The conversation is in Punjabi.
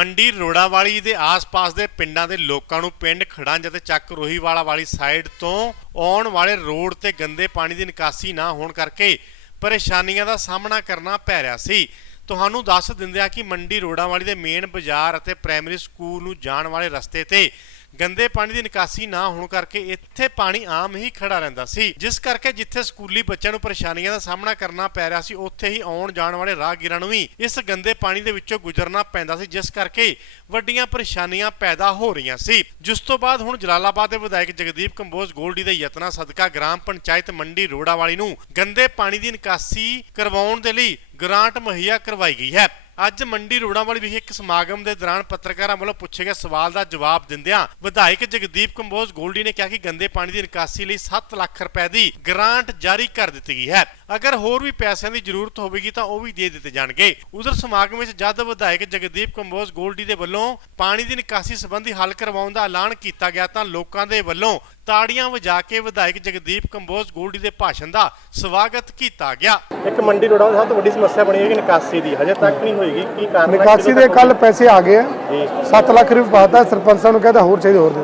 ਮੰਡੀ ਰੋੜਾਵਾਲੀ ਦੇ ਆਸ-ਪਾਸ ਦੇ ਪਿੰਡਾਂ ਦੇ ਲੋਕਾਂ ਨੂੰ ਪਿੰਡ ਖੜੰਜ ਅਤੇ ਚੱਕ ਰੋਹੀਵਾਲਾ ਵਾਲੀ ਸਾਈਡ ਤੋਂ ਆਉਣ ਵਾਲੇ ਰੋਡ ਤੇ ਗੰਦੇ ਪਾਣੀ ਦੀ ਨਿਕਾਸੀ ਨਾ ਹੋਣ ਕਰਕੇ ਪਰੇਸ਼ਾਨੀਆਂ ਦਾ ਸਾਹਮਣਾ ਕਰਨਾ ਪੈ ਰਿਹਾ ਸੀ। ਤੁਹਾਨੂੰ ਦੱਸ ਦਿੰਦੇ ਆ ਕਿ ਮੰਡੀ ਰੋੜਾਵਾਲੀ ਦੇ ਮੇਨ ਬਾਜ਼ਾਰ ਅਤੇ ਪ੍ਰਾਇਮਰੀ ਸਕੂਲ ਨੂੰ ਜਾਣ ਵਾਲੇ ਰਸਤੇ ਤੇ ਗੰਦੇ ਪਾਣੀ ਦੀ ਨਿਕਾਸੀ ਨਾ ਹੋਣ ਕਰਕੇ ਇੱਥੇ ਪਾਣੀ ਆਮ ਹੀ ਖੜਾ ਰਹਿੰਦਾ ਸੀ। ਜਿਸ ਕਰਕੇ ਜਿੱਥੇ ਸਕੂਲੀ ਬੱਚਿਆਂ ਨੂੰ ਪਰੇਸ਼ਾਨੀਆਂ ਦਾ ਸਾਹਮਣਾ ਕਰਨਾ ਪੈ ਰਿਹਾ ਸੀ, ਉੱਥੇ ਹੀ ਆਉਣ ਜਾਣ ਵਾਲੇ ਰਾਹਗੀਰਾਂ ਨੂੰ ਵੀ ਇਸ ਗੰਦੇ ਪਾਣੀ ਦੇ ਵਿੱਚੋਂ ਗੁਜ਼ਰਨਾ ਪੈਂਦਾ ਸੀ, ਜਿਸ ਕਰਕੇ ਵੱਡੀਆਂ ਪਰੇਸ਼ਾਨੀਆਂ ਪੈਦਾ ਹੋ ਰਹੀਆਂ ਸੀ। ਜਿਸ ਤੋਂ ਬਾਅਦ ਹੁਣ ਜਲਾਲਾਬਾਦ ਦੇ ਵਿਧਾਇਕ ਜਗਦੀਪ ਕੰਬੋਜ ਗੋਲਡੀ ਦੇ ਯਤਨਾਂ ਸਦਕਾ ਗ੍ਰਾਮ ਪੰਚਾਇਤ ਮੰਡੀ ਰੋੜਾਵਾਲੀ ਨੂੰ ਗੰਦੇ ਪਾਣੀ ਦੀ ਨਿਕਾਸੀ ਕਰਵਾਉਣ ਦੇ ਲਈ ਗ੍ਰਾਂਟ ਮੁਹੱਈਆ ਕਰਵਾਈ ਗਈ ਹੈ। ਅੱਜ ਮੰਡੀ ਰੋੜਾਵਾਲੀ ਵਿਖੇ ਇੱਕ ਸਮਾਗਮ ਦੇ ਦੌਰਾਨ ਪੱਤਰਕਾਰਾਂ ਵੱਲੋਂ ਪੁੱਛੇ ਗਏ ਸਵਾਲ ਦਾ ਜਵਾਬ ਦਿੰਦਿਆਂ ਵਿਧਾਇਕ ਜਗਦੀਪ ਕੰਬੋਜ ਗੋਲਡੀ ਨੇ ਕਿਹਾ ਕਿ ਗੰਦੇ ਪਾਣੀ ਦੀ ਨਿਕਾਸੀ ਲਈ 7 ਲੱਖ ਰੁਪਏ ਦੀ ਗ੍ਰਾਂਟ ਜਾਰੀ ਕਰ ਦਿੱਤੀ ਗਈ ਹੈ। ਅਗਰ ਹੋਰ ਵੀ ਪੈਸਿਆਂ ਦੀ ਜ਼ਰੂਰਤ ਹੋਵੇਗੀ ਤਾਂ ਉਹ ਵੀ ਦੇ ਦਿੱਤੇ ਜਾਣਗੇ। ਉਧਰ ਸਮਾਗਮ ਵਿੱਚ ਜਦ ਵਿਧਾਇਕ ਜਗਦੀਪ ਕੰਬੋਜ ਗੋਲਡੀ ਦੇ ਵੱਲੋਂ ਪਾਣੀ ਦੀ ਨਿਕਾਸੀ ਸੰਬੰਧੀ ਹੱਲ ਕਰਵਾਉਣ ਦਾ ਐਲਾਨ ਕੀਤਾ ਗਿਆ ਤਾਂ ਲੋਕਾਂ ਦੇ ਵੱਲੋਂ ਤਾੜੀਆਂ ਵਜਾ ਕੇ ਵਿਧਾਇਕ ਜਗਦੀਪ ਕੰਬੋਜ ਗੋਲਡੀ ਦੇ ਭਾਸ਼ਣ ਦਾ ਸਵਾਗਤ ਕੀਤਾ ਗਿਆ। ਇੱਕ ਮੰਡੀ ਰੋੜਾ ਸਭ ਤੋਂ ਵੱਡੀ ਸਮੱਸਿਆ ਬਣੀ ਹੈ ਕਿ ਨਿਕਾਸੀ ਦੀ। ਹਜੇ ਤੱਕ ਨਹੀਂ ਹੋਏਗੀ। ਕੀ ਕਾਰਨ ਨਿਕਾਸੀ ਦੇ ਕੱਲ ਪੈਸੇ ਆ ਗਏ ਆ। 7 ਲੱਖ ਰੁਪਏ ਪਾਤਾ ਸਰਪੰਚ ਸਾਹਿਬ ਨੂੰ ਕਹਿੰਦਾ ਹੋਰ ਚਾਹੀਦੇ ਹੋਰ ਦੇ